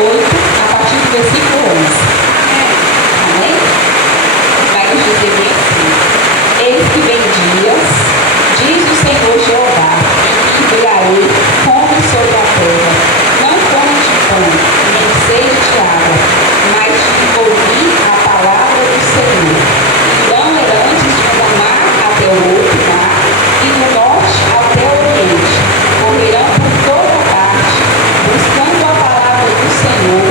8, a partir do versículo 11. Amém? Vai nos dizer bem assim: eis que vem dias, diz o Senhor Jeová, em que enviarei fome sobre a terra, não fome de pão, nem sede de água, mas de ouvir a palavra do Senhor. Irão errantes de um mar até o outro mar, e do norte até o oriente, correrão por toda parte, buscando a palavra do Senhor,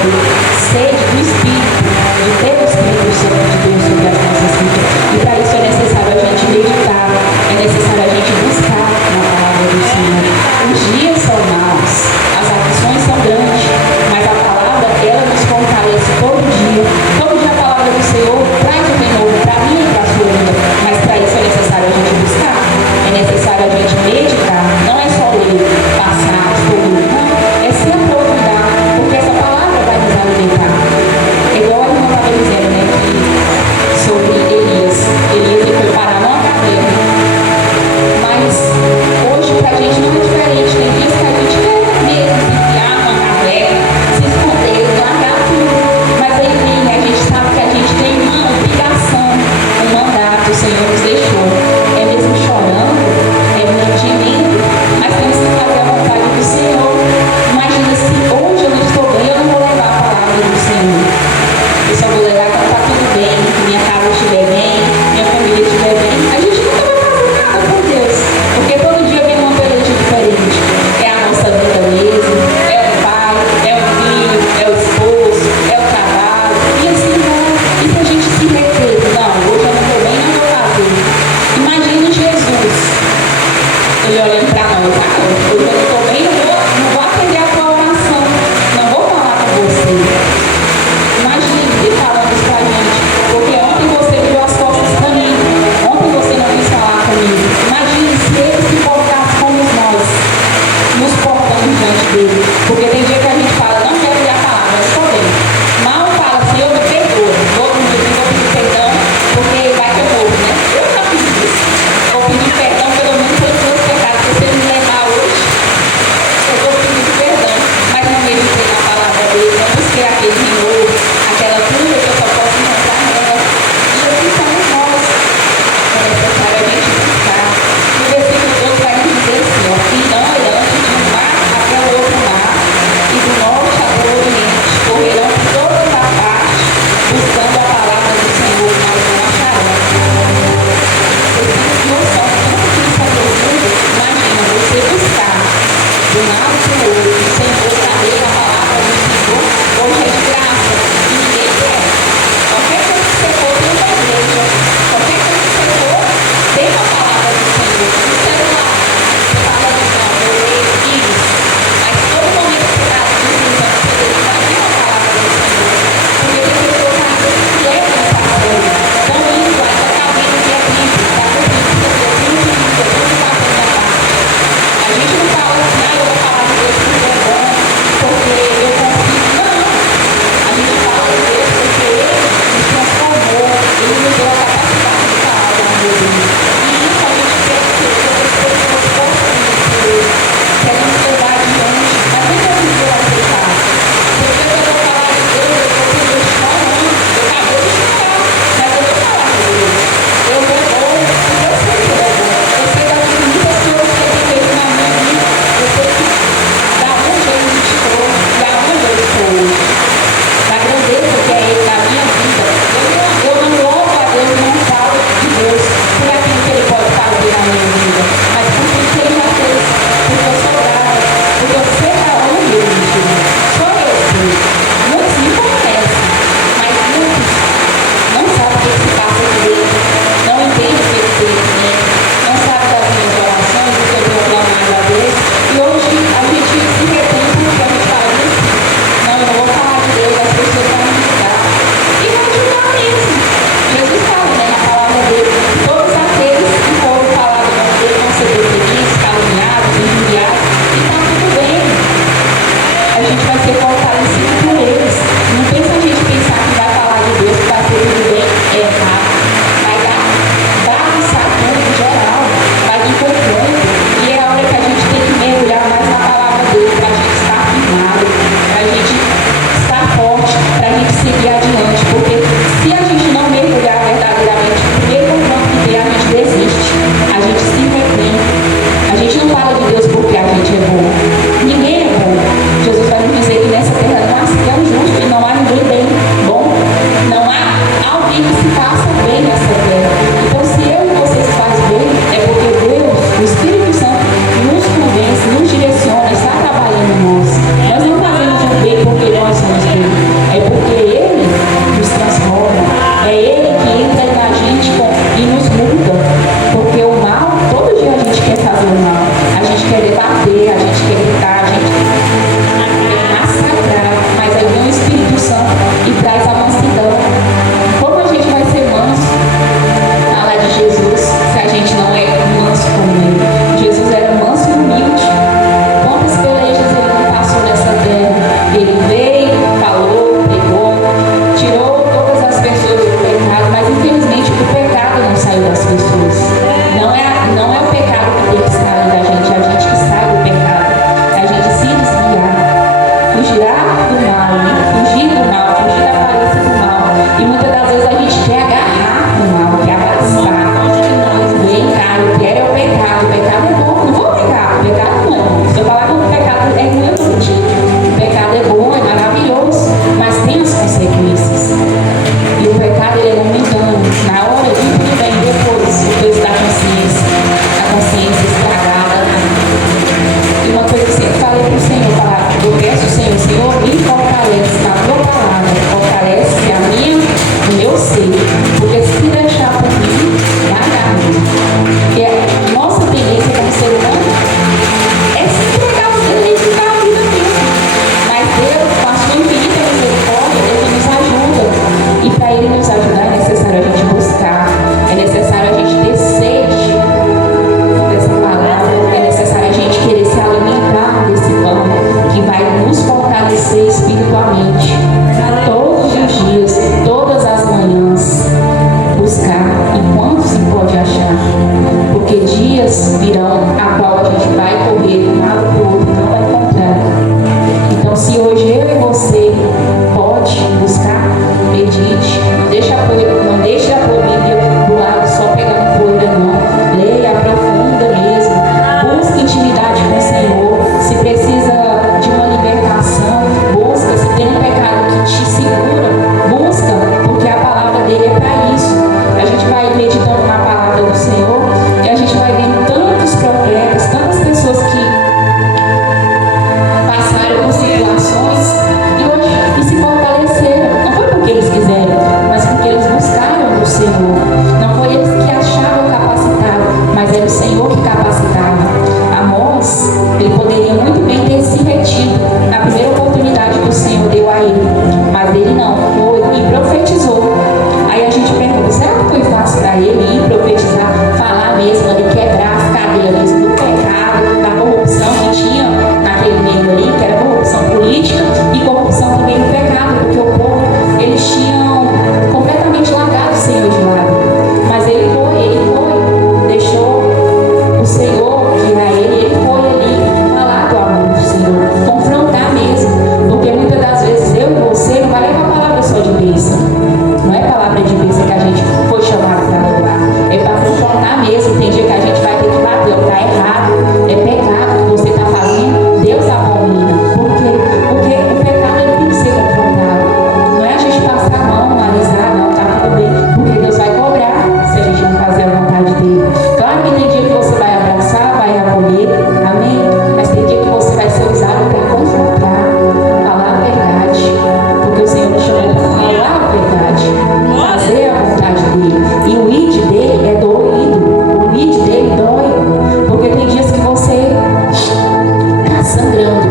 fome, sede do Espírito, de ter o Espírito Santo de Deus sobre as nossas vidas. E para isso é necessário a gente meditar, é necessário a gente buscar na palavra do Senhor. Os dias são maus, as aflições são grandes, mas a palavra, ela nos fortalece todo dia. Todo dia a palavra do Senhor traz o renovo para mim e para a sua vida. Mas para isso é necessário a gente buscar, é necessário a gente meditar. Não é só ler, passar, estudar, não. É se aprofundar, porque essa palavra vai nos alimentar. É igual a irmã estava dizendo, né, que sobre Elias. Elias ele foi parar numa caverna. Mas hoje pra gente não é diferente. Tem dias que a gente quer mesmo se enfiar numa caverna, se esconder, largar tudo. Mas aí a gente sabe que a gente tem uma obrigação, um mandato, o Senhor nos deixou. É mesmo chorando, é mesmo gemendo, mas temos que fazer a vontade do Senhor. Imagina se hoje eu não estou bem, eu não vou levar a palavra do Senhor. Eu só vou levar quando está tudo bem, que minha casa estiver bem, minha família estiver bem. A gente nunca vai fazer nada por Deus, porque todo dia vem uma peleja diferente. É a nossa vida mesmo, é o pai, é o filho, é o esposo, é o trabalho, e assim vai. E se a gente se reter, não, hoje eu não estou bem, não vou fazer. Imagina Jesus, ele olhando para nós, hoje eu não estou bem, não vou atender a tua oração, não vou falar com você. Imagine ele falando isso pra gente, porque ontem você virou as costas pra mim, ontem você não quis falar comigo. Imagine se ele se portasse como nós, nos portamos diante dele, porque tem dia que a gente fala, não quero ler a palavra, eu estou bem. Mal fala, Senhor, me perdoa, vou pedir perdão, porque vai que eu morro, né? Eu já fiz isso, vou pedir perdão pelo menos pelos meus pecados, se você me levar hoje, eu vou pedir perdão, mas não meditei na palavra dele, não busquei aquele renovo, aquela cura que eu só posso encontrar nela. E assim somos nós. É necessário a gente buscar. No versículo 12 vai nos dizer assim, ó, e anda antes de um mar até o outro mar, e do norte até o oriente, correrão por todas as partes, buscando a palavra do Senhor, mas não acharão. Vocês não são tanto que isso é profundo, imagina você buscar de um lado para o outro, sem saber a palavra do Senhor, hoje é de graça, e ninguém quer. Qualquer coisa que você for, tem uma igreja. Qualquer coisa que você for, tem a palavra do Senhor. No celular, você fala de não, eu leio isso. Mas todo momento que você está utilizando, você tem que saber a palavra do Senhor. Porque tem pessoas às vezes que levam essa coisa. Estão indo lá, já está vendo que é bíblico, está ouvindo que é bíblico, tudo está bem na parte. A gente não fala assim, eu vou falar de Deus porque é bom, porque eu confio. Não. A gente fala de Deus porque Ele nos transformou, Ele nos deu a capacidade de falar do amor dele. E isso a gente quer que outras pessoas possam entender. Queremos levar adiante, mas nem todo mundo vai aceitar. Porque se eu vou falar de Deus, eu vou ter Deus chorando. Eu acabei de chorar, mas eu vou falar de Deus. Eu vou bom, eu sei que ele é bom. Eu sei das muitas coisas que Ele fez na minha vida. Eu sei que da onde Ele me tirou e aonde eu estou hoje. Da grandeza que é Ele na minha vida. Eu não louvo a Deus, não falo de Deus por aquilo que Ele pode fazer na minha vida, mas por tudo que Ele já fez, porque eu sou grata, porque eu sei da onde Ele me tirou. Só eu sei. Muitos me conhecem, mas muitos não sabem o que se passa com Ele, não entendem o que Ele fez comigo, não sabem das minhas orações, do que eu tenho clamado a Deus. E hoje a gente se retém porque a gente fala isso. Não, eu não vou falar de Deus, as pessoas vão me julgar. E vão julgar mesmo. Jesus fala, né, na palavra dele, todos aqueles que foram falar do nome dele vão ser perseguidos, caluniados, injuriados, e está tudo bem. A gente vai ser fortalecido por eles. Não pensa a gente pensar que vai falar de Deus, que vai ser tudo bem, é errado. Vai dar bagunçar tudo em geral, vai vir confronto. E é a hora que a gente tem que mergulhar mais na palavra dele, para a gente estar firmado, para a gente estar forte, para a gente diariamente, todos os dias, todas as manhãs, buscar enquanto se pode achar, porque dias virão a qual a gente vai correr de um lado para o outro e não vai encontrar. Então, se hoje eu e você pode buscar, medite, não deixe a Bíblia do lado só pegando folha, não. Leia, aprofunda mesmo, busque intimidade com o Senhor. Se precisa de uma libertação, busca. Se tem um pecado que te segura, busca, porque a palavra dele é para isso. A gente vai meditando na palavra do Senhor e a gente vai vendo tantos profetas, tantas pessoas que passaram por situações e se fortaleceram. Não foi porque eles quiseram, mas porque eles buscaram do Senhor. Não foi eles que achavam capacitado, mas era o Senhor que capacitava. Amós, ele poderia muito bem ter se retido na primeira oportunidade que o Senhor deu a ele, mas ele não, foi e profetizou. Aí a gente pergunta, será que foi fácil para ele ir profetizar, falar mesmo, ele quebrar as cadeias do pecado, da corrupção que tinha naquele meio ali, que era corrupção política e corrupção também do pecado, porque o povo, eles tinham completamente largado o Senhor de lado. Mas ele foi, deixou o Senhor guiar ele foi ali falar do amor do Senhor, confrontar mesmo, porque muitas das vezes eu e você não vai levar a palavra só de bênção. Não é palavra de bênção que a gente foi chamado para levar, é para confrontar mesmo. Tem dia que a gente vai ter que bater, está errado, é pecado que você está fazendo, Deus abomina. Por quê? Porque o pecado ele tem que ser confrontado. Não é a gente passar a mão, analisar, não, tá tudo bem, porque Deus vai cobrar se a gente não fazer a vontade dele. Claro que tem dia que você vai abraçar, vai acolher, amém? Mas tem dia que você vai ser usado para confrontar, falar a verdade, porque o Senhor nos chamou para falar a verdade, fazer a vontade dele. E o id dele é doído, o id dele dói, porque tem dias que você está sangrando,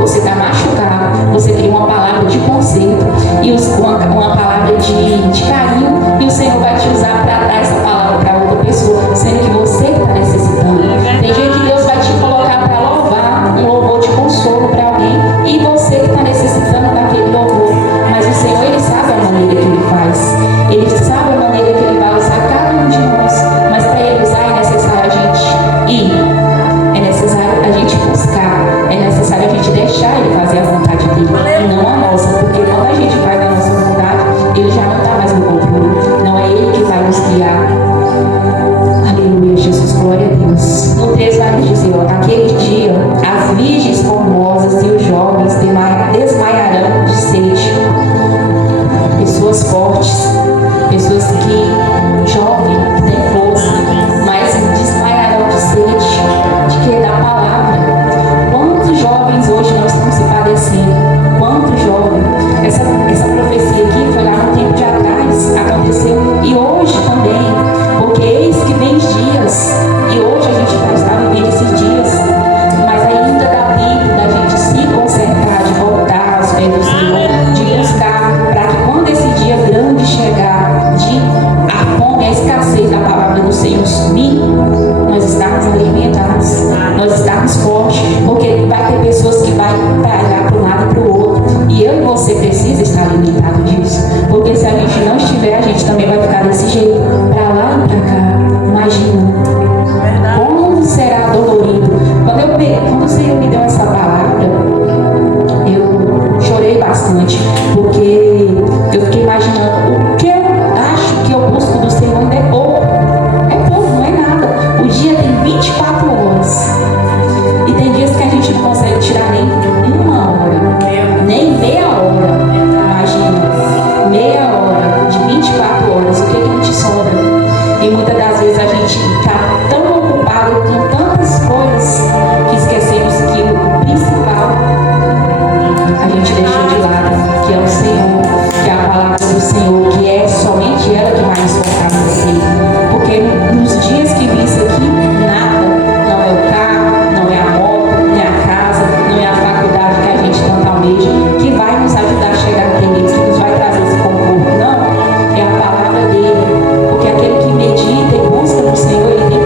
você está machucado, você tem uma palavra de conserto e uma palavra de carinho, e o Senhor vai te usar para dar essa palavra para outra pessoa, sendo que você está necessitando. Tem dia que Deus vai te colocar para louvar, um louvor de consolo para alguém, e você que está necessitando daquele louvor. Mas o Senhor, ele sabe a maneira que ele faz, ele sabe a maneira que ele vai usar cada um de nós, mas para ele usar é necessário a gente ir, é necessário a gente buscar, é necessário a gente deixar ele fazer a vontade dele e não a nossa, porque quando a gente faz a nossa vontade, ele já não está mais no controle, não é ele que vai nos guiar. Aleluia, Jesus, glória a Deus. No 3 vai nos dizer, naquele dia as virgens formosas e os jovens desmaiarão de sede. Pessoas fortes, pessoas que jovem, que têm força, mas desmaiarão de sede, de que da palavra. Quantos jovens hoje não estão se padecendo? Quantos jovens? Essa profecia aqui foi lá no tempo de atrás, aconteceu e hoje também, porque eis que vem dias, e hoje a gente está vivendo esses dias, mas ainda dá tempo da gente se consertar, de voltar aos pés do Senhor, de buscar, para que quando esse dia grande chegar, de a fome, a escassez da palavra do Senhor sumir, nós estamos alimentados, nós estamos fortes, porque vai ter pessoas que vai trabalhar para um lado e para o outro, e eu e você precisa estar alimentado disso, porque se a gente não estiver, a gente também vai ficar desse jeito, para lá e para cá. Imagina como será dolorido. Quando o Senhor me deu essa palavra, eu chorei bastante, porque eu fiquei imaginando o que eu acho que eu busco do Senhor ainda é pouco, não é nada. O dia tem 24 horas e tem dias que a gente não consegue tirar nem uma hora, nem meia hora. Imagina, meia hora de 24 horas, o que a gente sobra? E muitas das vezes a gente está tão ocupado com tantas coisas que esquecemos que o principal a gente deixou de lado, que é o Senhor, que é a palavra do Senhor, que é somente ela que vai nos fortalecer. Porque nos dias que vi isso aqui, nada, não é o carro, não é a moto, não é a casa, não é a faculdade que a gente tanto almeja, que vai nos ajudar a chegar naquele que nos vai trazer esse conforto. Não, é a palavra dele. Porque aquele que medita e busca no Senhor, ele tem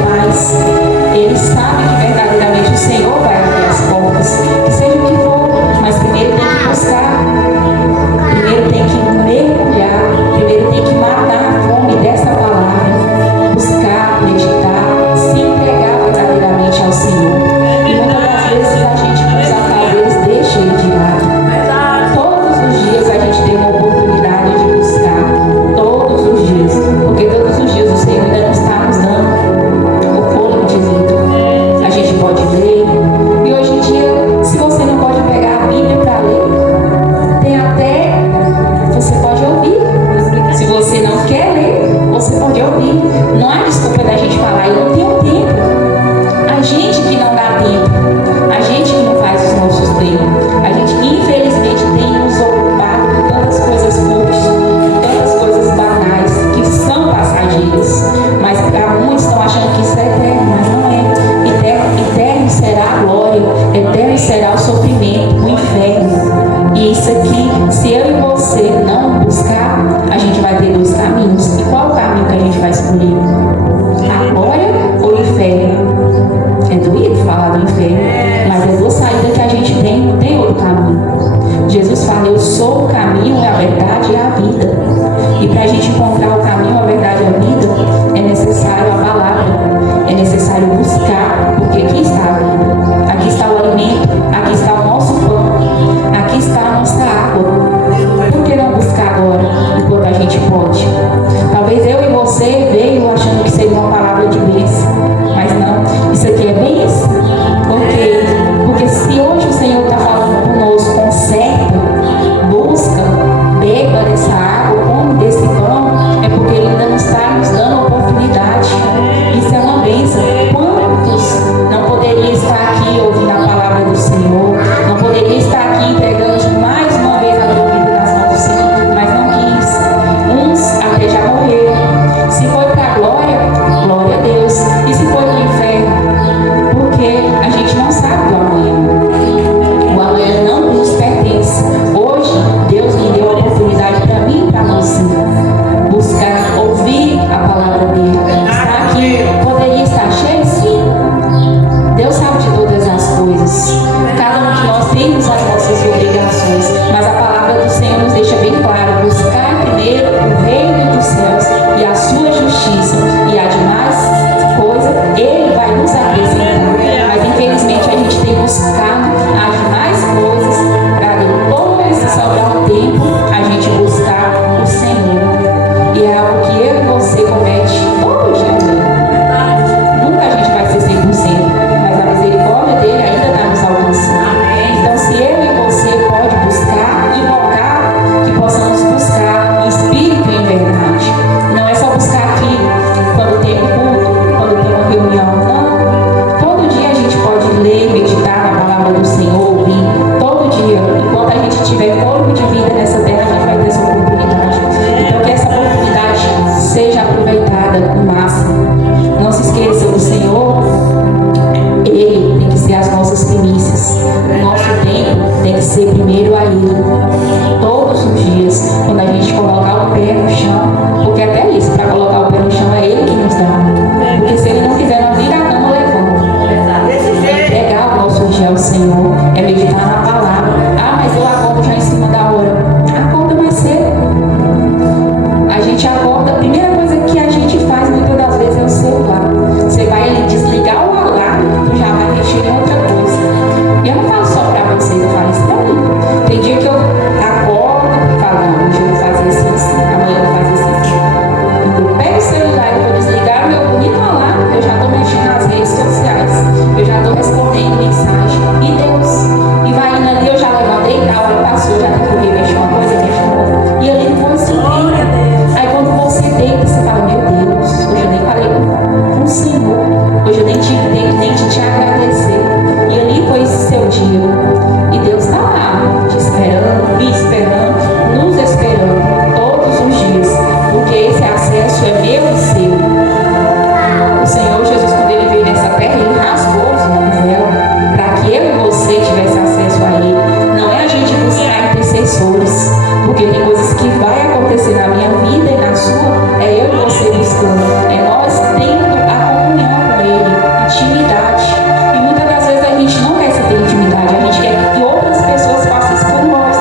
Porque tem coisas que vai acontecer na minha vida e na sua, é eu e você buscando, é nós tendo a comunhão com Ele, intimidade. E muitas das vezes a gente não quer essa intimidade, a gente quer que outras pessoas façam isso por nós.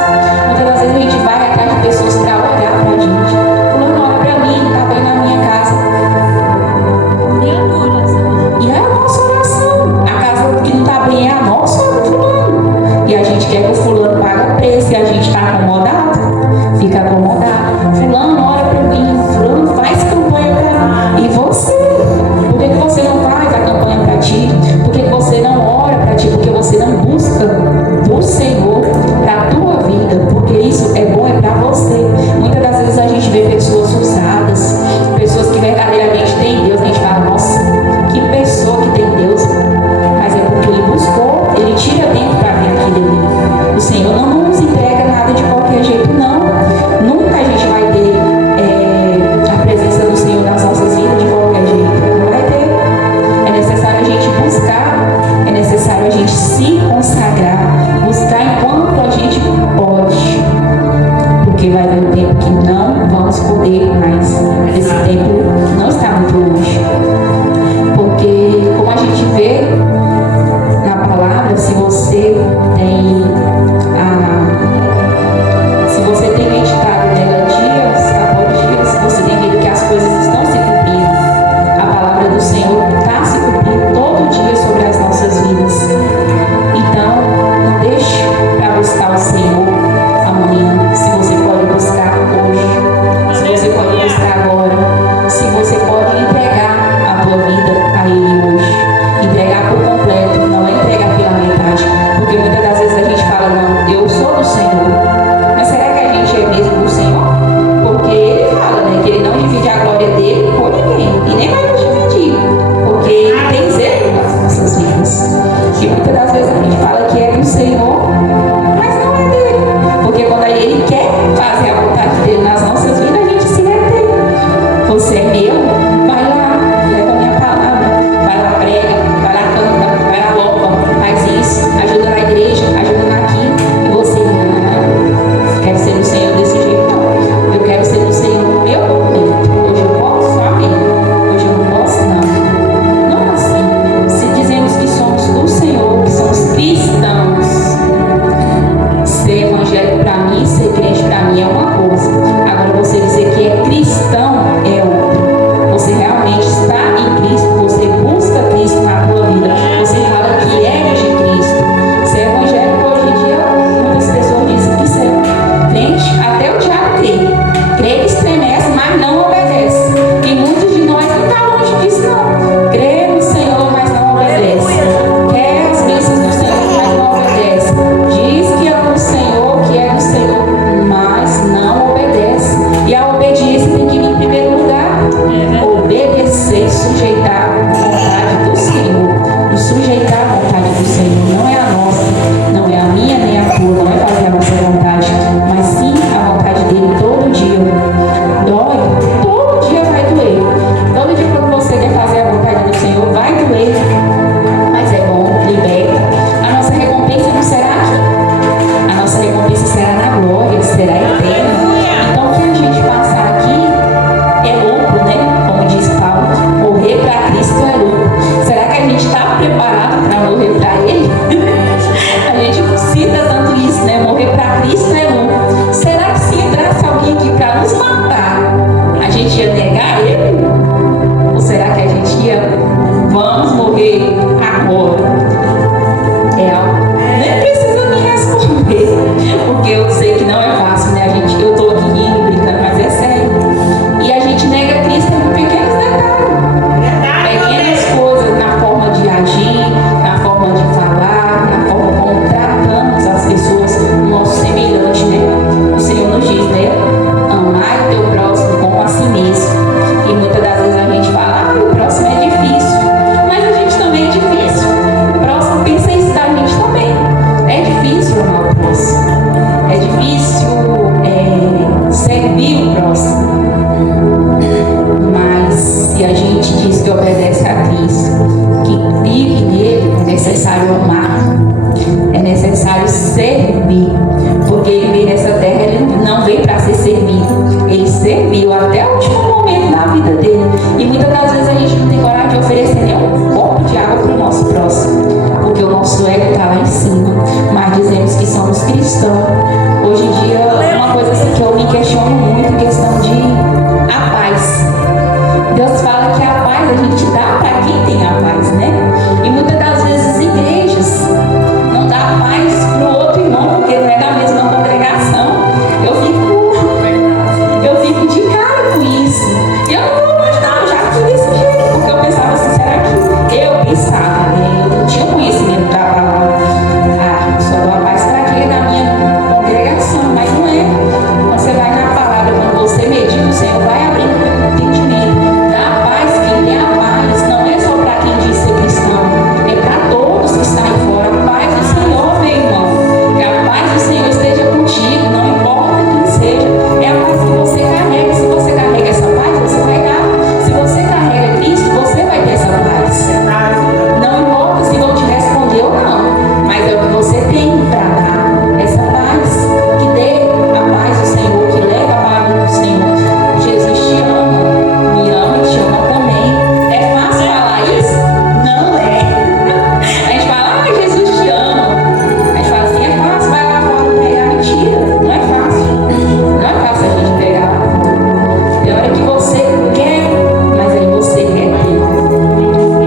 Muitas das vezes a gente vai atrás de pessoas para orar pra gente. Fulano, ora pra mim, ele estava aí na minha casa. E é a nossa oração. A casa que não está bem é a nossa, ora pro fulano. E a gente quer que o fulano pague preço e a gente está acomodado. Fica acomodado. Fulano, ora pra mim. Fulano, faz campanha pra mim. E você? Por que você não faz a campanha pra ti? Por que você não ora pra ti? Porque você não busca do Senhor pra tua vida. Porque isso é bom, é pra você. Muitas das vezes a gente vê pessoas usadas, pessoas que verdadeiramente têm Deus. A gente fala, nossa, que pessoa que tem Deus. Mas é porque ele buscou, ele tira dentro pra dentro aqui dele. O Senhor não nos entrega nada de qualquer jeito, não. Nunca a gente vai ter a presença do Senhor nas nossas vidas de qualquer jeito. Não vai ter. É necessário a gente buscar, é necessário a gente se consagrar, buscar enquanto a gente pode. Porque vai haver um tempo que não vamos poder mais. Esse tempo não está muito longe. Porque, como a gente vê na palavra, se você tem meditado nela dias após dias, você tem visto que as coisas estão se cumprindo. A palavra do Senhor está se cumprindo todo dia sobre as nossas vidas. Então, não deixe para buscar o Senhor amanhã, se você pode buscar hoje, se você pode buscar agora, se você pode entregar a tua vida a Ele hoje, entregar por completo, não é entregar pela metade, porque muitas das vezes a gente fala, não, eu sou do Senhor, mas será que a gente é mesmo do Senhor? Porque Ele fala, né, que Ele não divide a glória dele com ninguém, e nem vai nos dividir, porque Ele tem zelo nas nossas vidas. E muitas das vezes a gente fala que é do Senhor, mas não é dele, porque quando Ele quer fazer a vontade dele nas nossas vidas, a gente se retém. Você é meu? Vai lá, leva a minha palavra, vai lá, prega, vai lá, canta, vai lá, louva, faz isso, ajuda na igreja, ajuda naquilo, e você, não, quero ser do Senhor desse jeito, não. Eu quero ser do Senhor no meu momento. Hoje eu posso? Amém. Hoje eu não posso? Não. Não é assim. Se dizemos que somos do Senhor, que somos cristãos, ser evangélico para mim, ser crente para mim é uma coisa. Agora você dizer que é cristão é outra. Você realmente está em Cristo, você busca Cristo na tua vida, você fala que é de Cristo. Ser evangélico hoje em dia, muitas pessoas dizem que ser crente, até o diabo crê que estremece, mas não obedece. E muitos de nós não estão longe disso, não. Crê no Senhor, mas não obedece. Quer as bênçãos do Senhor, mas não obedece. Diz que é do Senhor, mas não serviu até o último momento da vida dele. E muitas das vezes a gente não tem coragem de oferecer nem um copo de água para o nosso próximo, porque o nosso ego está lá em cima. Mas dizemos que somos cristãos. Hoje em dia, uma coisa assim que eu me questiono muito, questão de a paz. Deus fala que a paz a gente dá para quem tem a paz, né? E muitas das vezes igrejas não dá paz para o outro irmão, porque não é da mesma congregação. Eu fico de cara com isso. E eu não vou mais não, já fui desse jeito, porque eu pensava assim, será que eu pensava, né? Eu não tinha conhecimento da palavra. Ah, só dou a paz para quem é da minha congregação, mas não é. Quando você vai na palavra, quando você medita, o Senhor vai abrindo o entendimento. Dá paz quem tem a paz, não é só para quem diz ser cristão, é para todos que estão aí fora. A paz do Senhor, meu irmão. Que a paz do Senhor esteja contigo, não importa quem seja. É a paz que você carrega. Se você carrega essa paz, você vai dar. Se você carrega Cristo, você vai ter essa paz. Não importa se vão te responder ou não, mas é o que você tem para dar. Essa paz que dê a paz do Senhor, que leva a palavra do Senhor. Jesus te ama, me ama e te ama também. É fácil falar isso? Não é. A gente fala, ah, Jesus te ama. A gente fala assim, é fácil, vai lá fora pregar. Mentira, não é fácil. Não é fácil a gente pregar. Tem hora que você quer, mas aí você quer ter.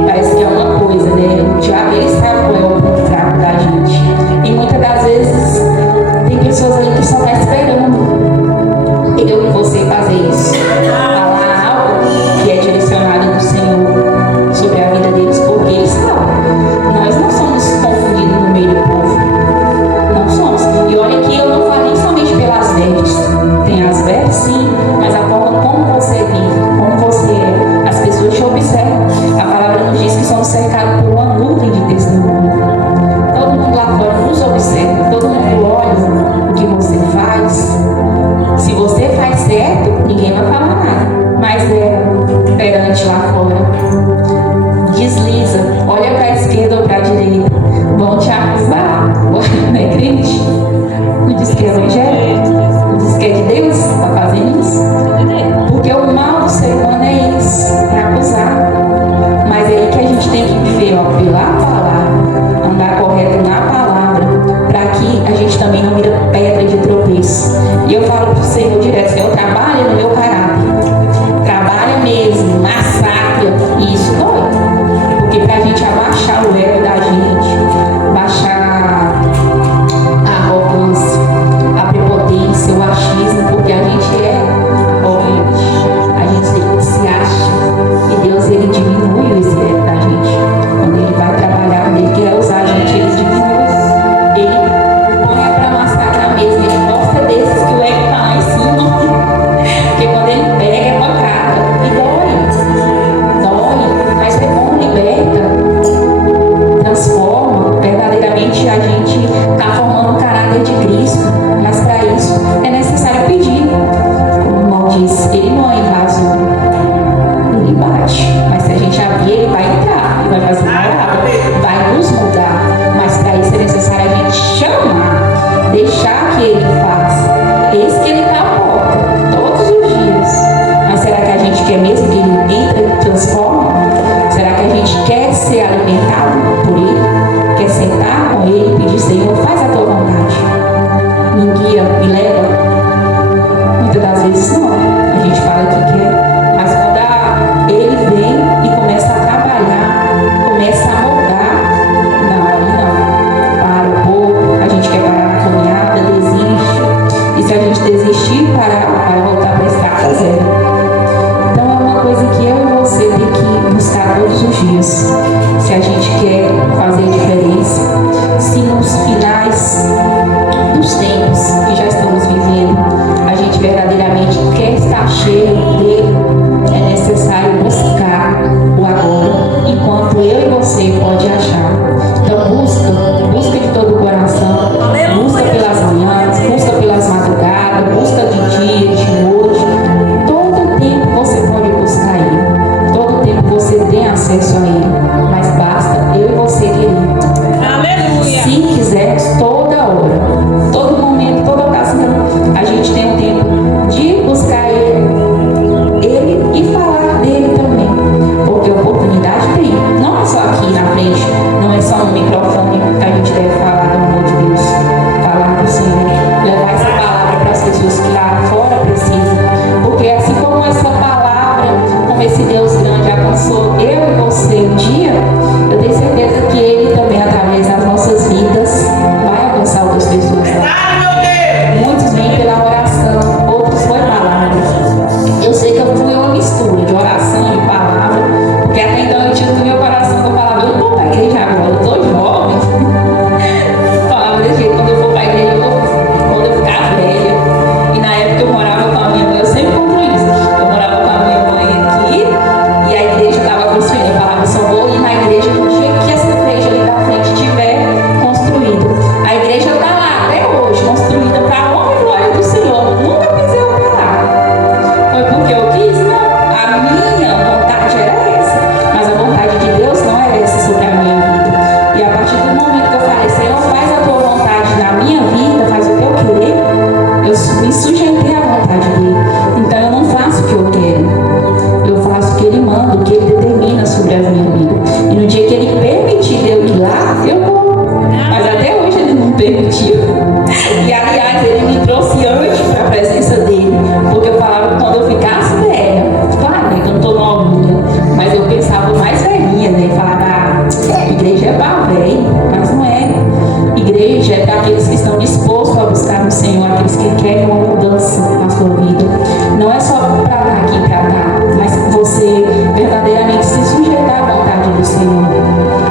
Parece que é uma coisa, né? O diabo, ele sabe qual é o ponto fraco da gente. E muitas das vezes tem pessoas aí que só estão esperando eu e você fazer isso. Falar algo que é direcionado do Senhor sobre a vida deles, porque eles sabem. Nós não somos confundidos no meio do povo. Não somos. E olha que eu não falo nem somente pelas vestes. Tem as vestes, sim, mas a forma como você vive, como você é. As pessoas te observam. A palavra nos diz que somos cercados por uma nuvem de testemunho. Todo mundo lá fora nos observa. Todo mundo olha o que você faz. Se você faz certo, ninguém vai falar nada. Mas é perante lá fora. Desliza, olha para a esquerda ou para a direita. Vão te acusar. Não é crente? Não diz que é evangelho? Não diz que é de Deus? Está fazendo isso? Porque o mal do ser humano é isso, é acusar. Mas é aí que a gente tem que viver, ó, pela palavra, andar correto na palavra, para que a gente também não vira pedra de tropeço. E eu falo para o Senhor direto, Senhor, trabalha no meu caráter. Trabalha mesmo, massacra. E isso dói. Porque para a gente abaixar o ego da gente, baixar a arrogância, a prepotência, o achismo, porque a gente é arrogante, a gente se acha. E Deus, ele diminui esse ego da gente. Quando ele vai trabalhar, quando ele quer usar a gente, ele diminui. Ele põe para massacrar mesmo. Ele gosta desses que o ego está lá em cima. Porque quando ele pega, é pancada. E dói. Dói. Mas é bom, liberta. Transforma. Verdadeiramente a gente está formando o caráter de Cristo. Mas para isso é necessário pedir. Como o irmão disse, ele não é invasor. Ele bate. Mas se a gente abrir, ele vai entrar. Ele vai fazer morada. Vai nos mudar. Mas para isso é necessário a gente chamar. Deixar que ele faça. Esse que ele está à porta. Todos os dias. Mas será que a gente quer mesmo que ele entre e transforma? Será que a gente quer ser alimentado por ele? Quer sentar com ele e pedir, Senhor, faz a tua vontade. Me guia, me leva. Muitas das vezes não. A gente fala que quer. Mas quando ele vem e começa a trabalhar, começa a moldar, não, ali não. Para um pouco, a gente quer parar na caminhada, desiste. E se a gente desistir, parar, vai voltar para a estaca zero. Então é uma coisa que eu e você tem que buscar todos os dias. Se a gente quer fazer diferença, se nos finais dos tempos que já estamos vivendo, a gente verdadeiramente quer estar cheio dele, é necessário buscar o agora, enquanto eu e você pode achar. Então busca de todo o coração, busca pelas manhãs, busca pelas madrugadas, busca de dia, de noite. Todo o tempo você pode buscar ele, todo o tempo você tem acesso a ele, mas basta eu e você querer. Aleluia. Se quisermos, toda hora, todo momento, toda ocasião, a gente tem um tempo de buscar ele. a vontade dele. Então eu não faço o que eu quero, eu faço o que ele manda, o que ele determina sobre a minha vida. E no dia que ele permitir eu ir lá, eu vou. Mas até hoje ele não permitiu. E aliás, ele me trouxe antes para a presença dele, porque eu falava que quando eu ficasse velha, claro, né, que eu não estou novinha, mas eu pensava mais velhinha, né? Falava, igreja é para velho, mas não é. Igreja é para aqueles que estão dispostos a buscar no Senhor, aqueles que querem uma mudança na sua vida. Não é só para cá aqui, para cá, mas você verdadeiramente se sujeitar à vontade do Senhor.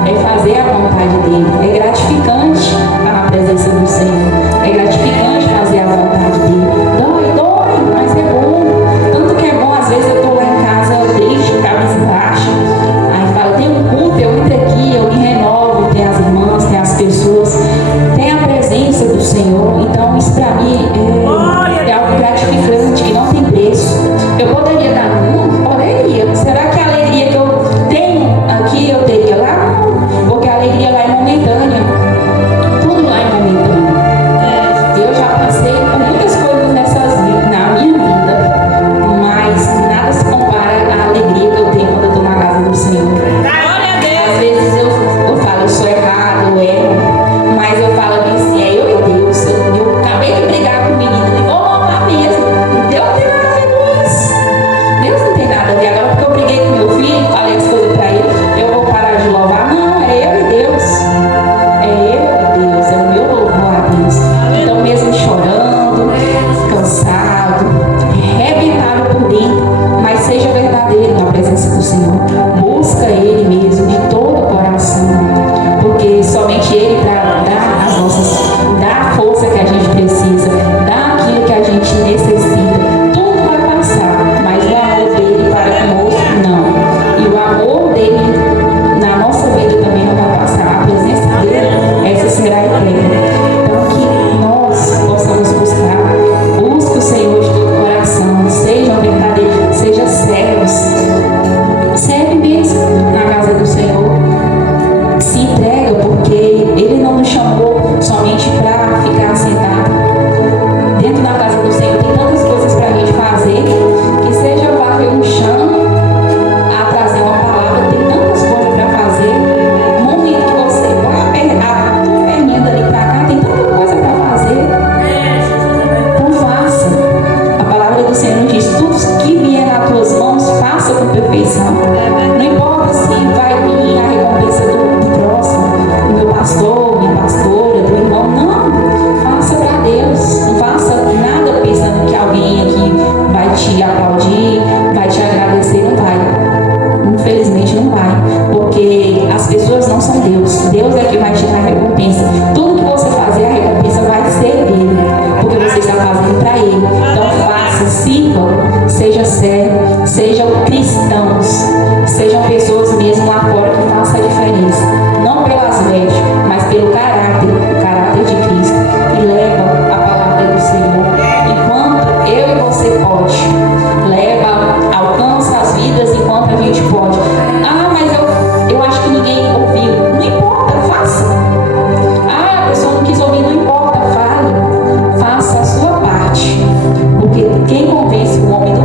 É fazer a vontade dele. É gratificante estar na presença do Senhor. É gratificante fazer a vontade dele. Dói, mas é bom. Tanto que é bom, às vezes eu estou lá em casa triste, cabisbaixa. Aí fala, tem um culto, eu entro aqui, eu me renovo, tem as irmãs, tem as pessoas, tem a presença do Senhor. Então isso para mim é algo gratificante, que não tem preço. Eu poderia dar muito? Poderia. Será que a alegria que eu tenho aqui eu teria lá? Não, porque a alegria lá é momentânea. Tudo lá é momentâneo. Eu já passei por muitas coisas na minha vida, mas nada se compara à alegria que eu tenho quando eu estou na casa do Senhor. Às vezes eu falo, eu sou errado, eu erro, mas eu falo assim, é eu e Deus. Eu acabei de brigar com o menino, eu vou louvar mesmo. Deus não tem nada a ver com isso. Deus não tem nada a ver. Agora porque eu briguei com meu filho, falei as coisas pra ele, eu vou parar de louvar? Não, é eu e Deus. É eu e Deus, é o meu louvor a Deus. Então mesmo chorando, cansado, arrebentado por dentro, mas seja verdadeiro na presença do Senhor. Busca Ele mesmo de todo o coração, porque somente Ele dá as nossas, dá a força que a gente precisa, dá aquilo que a gente necessita. Tudo vai passar, mas o amor dele para conosco não. E o amor dele na nossa vida também não vai passar. A presença dele, essa será eterna. Então que nós possamos busque o Senhor de todo o coração, sejam verdadeiros, sejam servos. Serve mesmo na casa do Senhor. Se entrega, porque Ele não nos chamou somente para ficar sentado. Dentro da casa do Senhor tem tantas coisas para a gente fazer, que seja varrer um chão, a trazer uma palavra, tem tantas coisas para fazer. No momento que você vai apertar a fermenta ali para cá, tem tanta coisa para fazer. Então faça. A palavra do Senhor nos diz, tudo que vier nas tuas mãos, faça com perfeição. Não importa se vai vir a recompensa do próximo, do meu pastor, minha pastora, do irmão, não. Faça para Deus. Não faça nada pensando que alguém aqui vai te aplaudir, vai te agradecer. Não vai. Infelizmente não vai. Porque as pessoas não são Deus. Deus é que vai te dar a recompensa. Tudo que você fazer, a recompensa vai ser dele. Porque você está fazendo para ele. Então faça, sirva, seja servo, sejam cristãos, sejam pessoas mesmo lá fora que façam a diferença. Não pelas vestes, mas pelo caráter, o caráter de Cristo. E leva a palavra do Senhor. Enquanto eu e você pode, leva, alcança as vidas enquanto a gente pode. Ah, mas eu acho que ninguém ouviu. Não importa, faça. Ah, a pessoa não quis ouvir, não importa, fale. Faça a sua parte. Porque quem convence o homem do